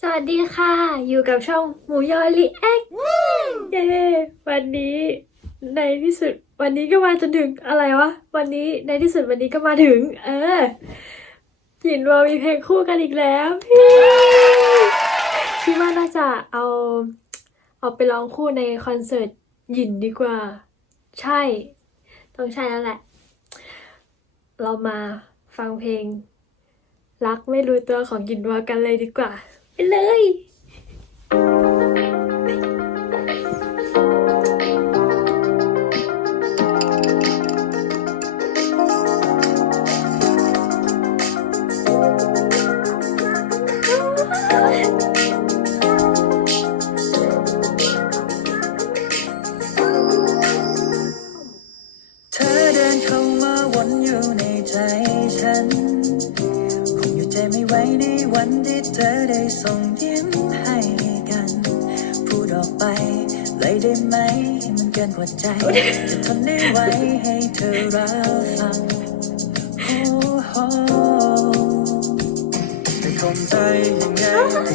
สวัสดีค่ะ อยู่กับช่องหมูยอรีแอคเย้วันนี้ในที่สุดวันนี้ก็มาจนถึงอะไรวะ วันนี้ในที่สุดวันนี้ก็มาถึง เออหยินวอมีเพลงคู่กันอีกแล้วพี่คิดว่าน่าจะเอาเอาไปร้องคู่ในคอนเสิร์ตหยินดีกว่า ใช่ ต้องใช่แล้วแหละ เรามาฟังเพลง รักไม่รู้ตัวของหยินวอกันเลยดีกว่า ไป ได้ไหม มันเกินกว่าใจ จะทนได้ไหวให้เธอรับฟังโอ้โหแต่คงใจยังไง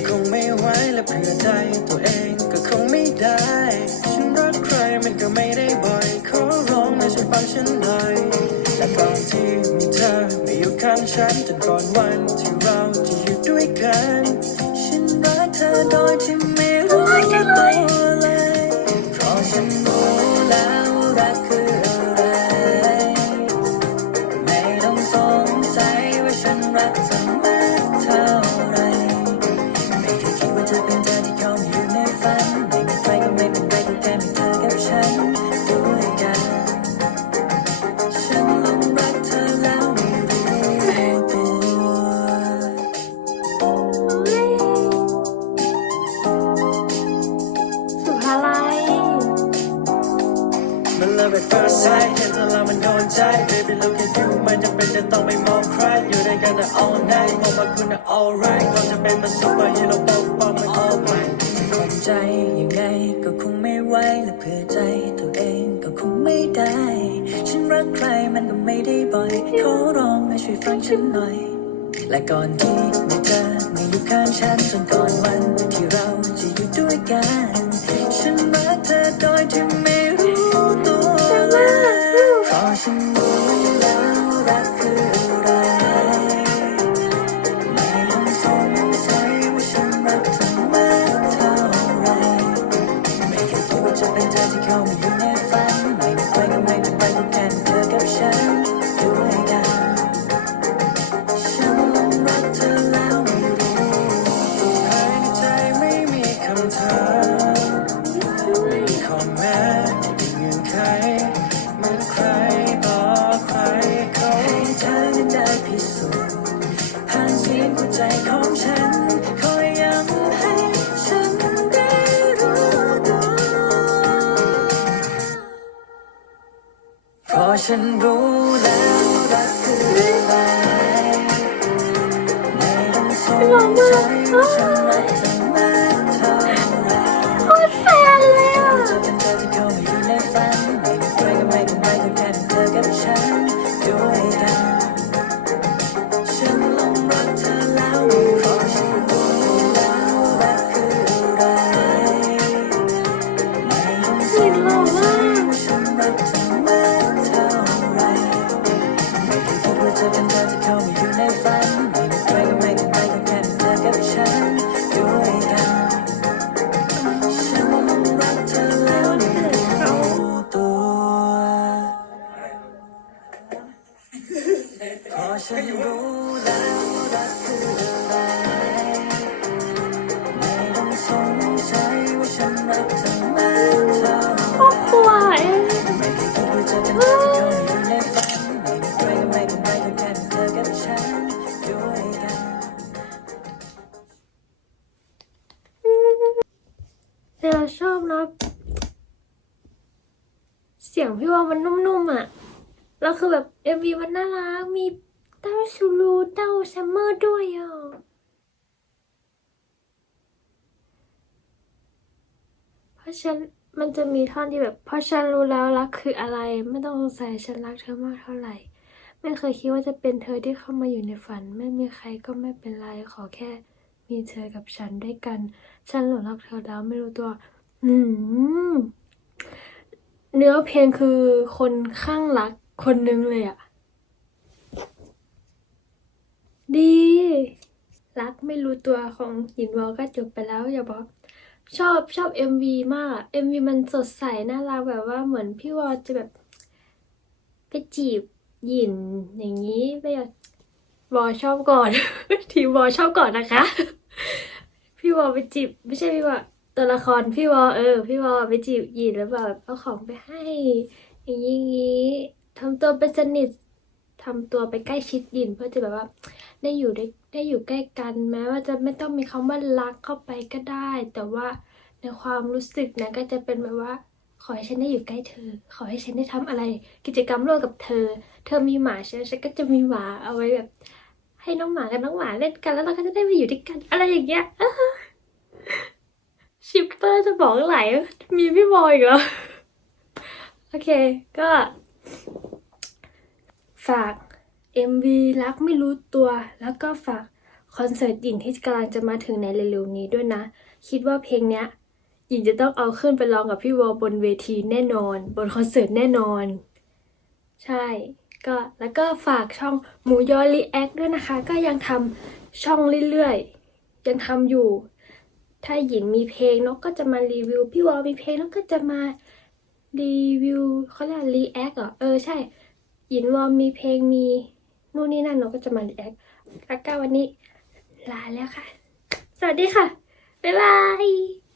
มันเลิฟ at first sight เห็นเธอแล้วมันโดนใจ baby look at you มันจำเป็นจะต้องไม่มองใครอยู่ด้วยกันแต่ all night มองมาคุณนะ alright ก่อนจะเป็นมันซุปเปอร์ฮีโร่ปกป้องมัน all right ใจยังไงก็คงไม่ไหวและเพื่อใจตัวเองก็คงไม่ได้ ฉันรักใครมันก็ไม่ได้บ่อยขอร้องนะช่วยฟังฉันหน่อย และก่อนที่ไม่เจอไม่อยู่ข้างฉันจนก่อนวันที่เรา เธอได้พิสูจน์ผ่านเสียงหัวใจของฉันคอยย้ำให้ฉันได้รู้ตัวเพราะฉันรู้แล้วรักคืออะไรไม่ต้องสงสัย สียงพี่ว่ามันนุ่มๆอะแล้วคือแบบเอ็มวีมันน่ารักมีเต้าชูรูเต้าแซมเมอร์ด้วยอะเพราะฉันมันจะมีท่อนที่แบบเพราะฉันรู้แล้วรักคืออะไร ไม่ต้องสงสัยฉันรักเธอมากเท่าไหร่ ไม่เคยคิดว่าจะเป็นเธอที่เข้ามาอยู่ในฝัน ไม่มีใครก็ไม่เป็นไรขอแค่มีเธอกับฉันด้วยกัน ฉันหลงรักเธอแล้วไม่รู้ตัว อืม เนื้อเพลงคือคนข้างรักคนนึงเลยอะดี รักไม่รู้ตัวของหยินวอก็จบไปแล้วอย่าบอกชอบชอบ MV มาก MV มันสดใสน่ารักแบบว่าเหมือนพี่วอจะแบบไปจีบหยินอย่างนี้ไปแบบวอชอบก่อน ทีวอชอบก่อนนะคะ พี่วอไปจีบไม่ใช่พี่วอ ตัวละครพี่วอเออ พี่วอไปจีบหยินแล้วแบบเอาของไปให้อย่างนี้อย่างนี้ทำตัวเป็นสนิททำตัวไปใกล้ชิดหยินเพื่อจะแบบว่า ได้อยู่ได้ได้อยู่ใกล้กันแม้ว่าจะไม่ต้องมีคำว่ารักเข้าไปก็ได้ แต่ว่าในความรู้สึกนะก็จะเป็นแบบว่า ขอให้ฉันได้อยู่ใกล้เธอ ขอให้ฉันได้ทำอะไรกิจกรรมร่วมกับเธอ เธอมีหมาฉันฉันก็จะมีหมาเอาไว้แบบ ให้น้องหมากับน้องหมาเล่นกันแล้วเราก็จะได้มาอยู่ด้วยกัน อะไรอย่างเงี้ย ชิปเปอร์จะบอกไหล มีพี่บอยอีกแล้ว โอเค ก็ ฝาก MV รักไม่รู้ตัว แล้วก็ฝากคอนเสิร์ตหญิงที่กำลังจะมาถึงในเร็วๆนี้ด้วยนะ คิดว่าเพลงเนี้ยหญิงจะต้องเอาขึ้นไปร้องกับพี่วอบนเวทีแน่นอน บนคอนเสิร์ตแน่นอน ใช่ ก็แล้วก็ฝากช่องหมูยอรีแอคด้วยนะคะ ก็ยังทำช่องเรื่อยๆ ยังทำอยู่ ถ้าหญิงมีเพลงนกก็จะมารีวิว พี่วอมีเพลงนกก็จะมารีวิวเขาเรียกรีแอคเหรอเออใช่หยินวอมมีเพลงมีนู่นนี่นั่นนกก็จะมารีแอคแล้วก็วันนี้ลาแล้วค่ะ สวัสดีค่ะ บ๊ายบาย